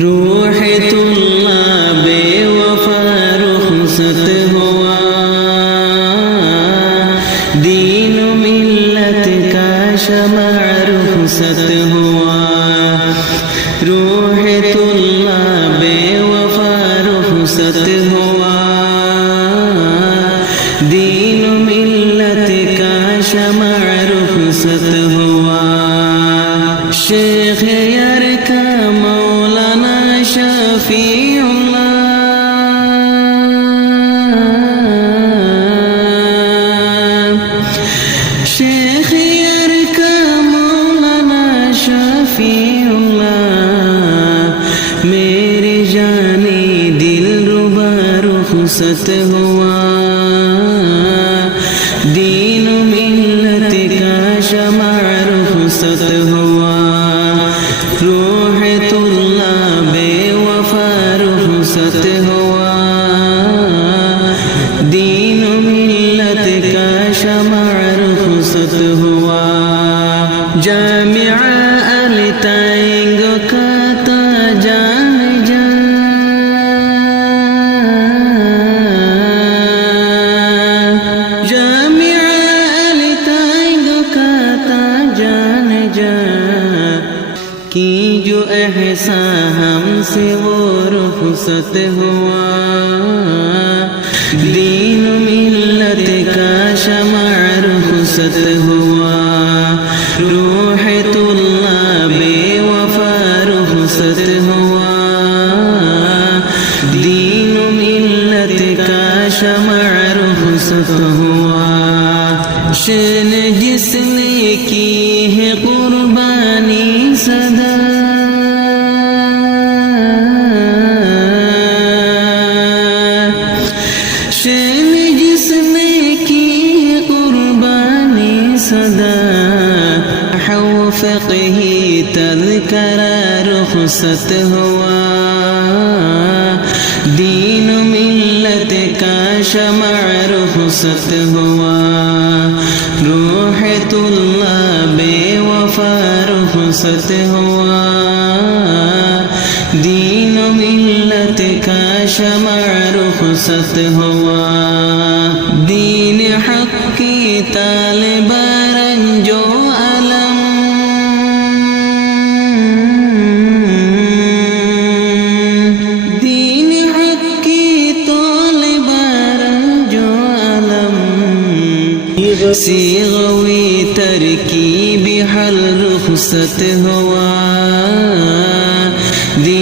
रूह तुल्ला बेवफा रुखसत हुआ, दीन मिल्लत का शमा रुखसत हुआ। रूह तुल्ला बेवफा रुखसत हुआ, दीन मिल्लत का शमा रुखसत हुआ। शेख यरका मौलाना शफीउल्लाह, शेख यरका मौलाना शफीउल्लाह, मेरे जाने दिल रुबा रुखसत हुआ, दीन मिल्लत का शमा रुखसत हुआ। रूह तुल्ला बेवफा रुखसत हुआ, दीन मिल्लत का शमा रुखसत हुआ। जामिया अल ताइंग का ताजान जामिया अल ताइंग का ताजान की जो एहसा हमसे वो रुखसत हुआ, दीन मिल्लत का शमा रुखसत हुआ। रूह तुल्ला बेवफा रुखसत हुआ, दीन मिल्लत का शमा रुखसत हुआ। शान जिसने की है कुर्बानी सदा, शान जिसने की है कुर्बानी सदा, फक़ही तज़किरा रुखसत हुआ, दीन मिल्लत का शमा रुखसत हुआ। रूह तुल्ला बेवफा रुखसत हुआ, दीन मिल्लत का शमा रुखसत हुआ। दीन हक़ की तालिबा रंजो अलम, दीन हक़ की तालिबा रंजो अलम, सीग़वी तरकीब हल रुखसत हुआ,